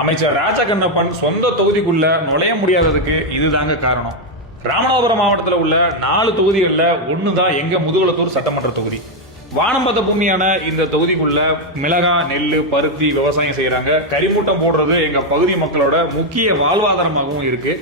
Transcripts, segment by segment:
அமைச்சர் ராஜா கண்ணப்பன் சொந்த தொகுதிக்குள்ள நுழைய முடியாததுக்கு இதுதாங்க காரணம். ராமநாதபுரம் மாவட்டத்தில் உள்ள 4 தொகுதிகளில் ஒண்ணுதான் எங்க முதுகுளத்தூர் சட்டமன்ற தொகுதி. வானம்பத்த பூமியான இந்த தொகுதிக்குள்ள மிளகா, நெல், பருத்தி விவசாயம் செய்யறாங்க. கரிமூட்டம் போடுறது எங்க பகுதி மக்களோட முக்கிய வாழ்வாதாரமாகவும் இருக்கு.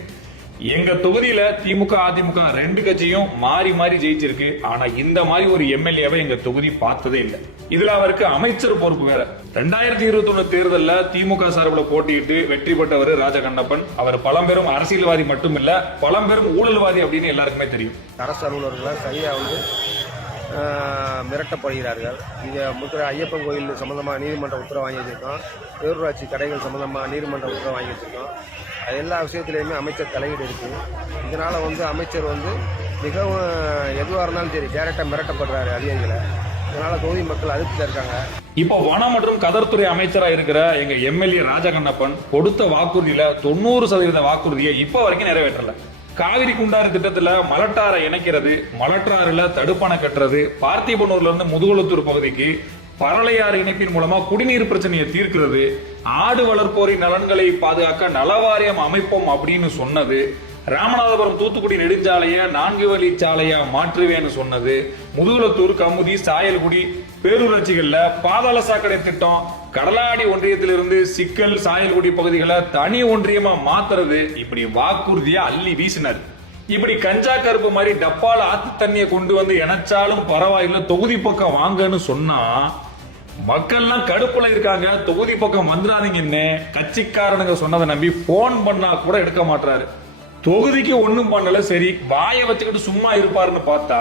எங்க தொகுதியில திமுக, அதிமுக 2 கட்சியும் மாறி மாறி ஜெயிச்சிருக்கு. ஆனா இந்த மாதிரி ஒரு எம்எல்ஏவை எங்க தொகுதி பார்த்ததே இல்லை. இதுல அவருக்கு அமைச்சர் பொறுப்பு வேற. 2021 தேர்தலில் திமுக சார்பில் போட்டியிட்டு வெற்றி பெற்றவர் ராஜா கண்ணப்பன். அவர் பழம்பெரும் அரசியல்வாதி மட்டும் இல்ல, பழம்பெரும் ஊழல்வாதி அப்படின்னு எல்லாருக்குமே தெரியும். அரசு அலுவலர்கள் சரியா மிரட்டப்படுகிறார்கள். இங்கே முத்திர ஐயப்பன் கோயில் சம்பந்தமாக நீதிமன்ற உத்தரவு வாங்கி வச்சிருக்கோம். பேரூராட்சி கடைகள் சம்பந்தமாக நீதிமன்ற உத்தரவு வாங்கி வச்சிருக்கோம். அது எல்லா விஷயத்திலையுமே அமைச்சர் தலையீடு இருக்குது. இதனால் அமைச்சர் மிகவும் எதுவாக இருந்தாலும் சரி டைரக்டாக மிரட்டப்படுறாரு அதிகாரிகளை. இதனால தொகுதி மக்கள் அதிருப்தியில் இருக்காங்க. இப்போ வனம் மற்றும் கதர்துறை அமைச்சராக இருக்கிற எங்க எம்எல்ஏ ராஜா கண்ணப்பன் கொடுத்த வாக்குறுதியில 90% வாக்குறுதியை இப்போ வரைக்கும் நிறைவேற்றல. காவிரி குண்டாறு திட்டத்துல மலட்டாரை இணைக்கிறது, மலட்டாறுல தடுப்பணை கட்டுறது, பார்த்திபனூர்ல இருந்து முதுகுளத்தூர் பகுதிக்கு பரளையாறு இணைப்பின் மூலமா குடிநீர் பிரச்சனையை தீர்க்கிறது, ஆடு வளர்ப்போரின் நலன்களை பாதுகாக்க நலவாரியம் அமைப்போம் அப்படின்னு சொன்னது, ராமநாதபுரம் தூத்துக்குடி நெடுஞ்சாலைய 4 வழி சாலையா மாற்றுவேன்னு சொன்னது, முதுகுளத்தூர், கமுதி, சாயல்குடி பேரூராட்சிகள்ல பாதாள சாக்கடை திட்டம், கடலாடி ஒன்றியத்திலிருந்து சிக்கல், சாயல்குடி பகுதிகளை தனி ஒன்றியமா மாத்துறது, இப்படி வாக்குறுதியா அள்ளி வீசினார். இப்படி கஞ்சா கருப்பு மாதிரி டப்பால ஆத்து தண்ணியை கொண்டு வந்து இணைச்சாலும் பரவாயில்ல, தொகுதி பக்கம் வாங்கன்னு சொன்னா மக்கள்லாம் கடுப்புல இருக்காங்க. தொகுதி பக்கம் வந்துடாதீங்கன்னு கட்சிக்காரனுங்க சொன்னதை நம்பி போன் பண்ணா கூட எடுக்க மாட்டாரு. தொகுதிக்கு ஒண்ணும் பண்ணல, சரி வாயை வச்சுக்கிட்டு சும்மா இருப்பாருன்னு பார்த்தா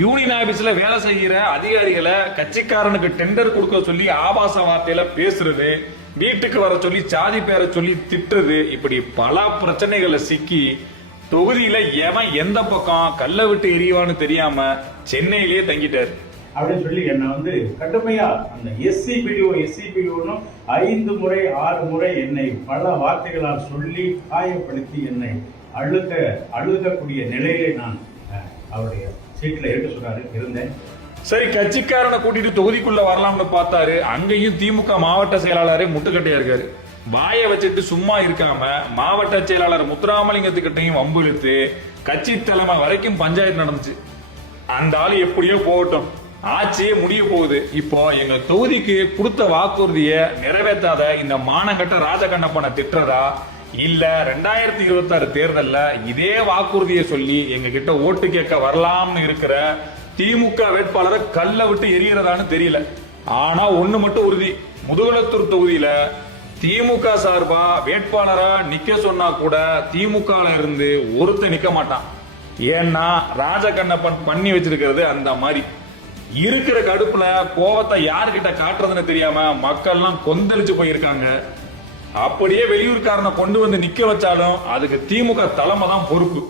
யூனியன் ஆபீஸ்ல வேலை செய்யற அதிகாரிகளை கட்சிக்காரனுக்கு டெண்டர் கொடுக்க சொல்லி ஆபாச வார்த்தையில பேசுறது, வீட்டுக்கு வர சொல்லி சாதி பேரை சொல்லி திட்டுறது, இப்படி பல பிரச்சனைகளை சிக்கி தொகுதியில எவன் எந்த பக்கம் கல்ல விட்டு எரிவான்னு தெரியாம சென்னையிலேயே தங்கிட்டாரு அப்படின்னு சொல்லி என்ன கடுமையா அந்த எஸ்சிபிடிஓ 5 முறை 6 முறை என்னை பல வார்த்தைகளால் சொல்லி காயப்படுத்தி என்னை அழுகக்கூடிய நிலையிலே நான் அவருடைய சீட்ல இருக்க சொன்னாரு இருந்தேன். சரி, கட்சிக்காரனை கூட்டிட்டு தொகுதிக்குள்ள வரலாம்னு பார்த்தாரு. அங்கேயும் திமுக மாவட்ட செயலாளரே முட்டுக்கட்டையா இருக்காரு. வாயை வச்சுட்டு சும்மா இருக்காம மாவட்ட செயலாளர் முத்துராமலிங்கத்துக்கிட்டையும் வம்பு இழுத்து கட்சி தலைமை வரைக்கும் பஞ்சாயத்து நடந்துச்சு. அந்த ஆளு எப்படியோ போகட்டும், ஆட்சியே முடிய போகுது. இப்போ எங்க தொகுதிக்கு கொடுத்த வாக்குறுதிய நிறைவேற்றாத இந்த மானங்கட்ட ராஜகண்ணப்பனை திட்டுறதா, இல்ல 2026 தேர்தல்ல இதே வாக்குறுதியை சொல்லி எங்க கிட்ட ஓட்டு கேட்க வரலாம்னு இருக்கிற திமுக வேட்பாளரை கல்ல விட்டு எரியறதான்னு தெரியல. ஆனா ஒண்ணு மட்டும் உறுதி, முதுகுளத்தூர் தொகுதியில திமுக சார்பா வேட்பாளரா நிக்க சொன்னா கூட திமுக இருந்து ஒருத்த நிக்க மாட்டான். ஏன்னா ராஜகண்ணப்பன் பண்ணி வச்சிருக்கிறது அந்த மாதிரி. இருக்கிற கடுப்புல கோவத்தை யாருக்கிட்ட காட்டுறதுன்னு தெரியாம மக்கள்லாம் கொந்தளிச்சு போயிருக்காங்க. அப்படியே வெளியூர்காரனை கொண்டு வந்து நிக்க வச்சாலும் அதுக்கு திமுக தலைமை தான் பொறுப்பு.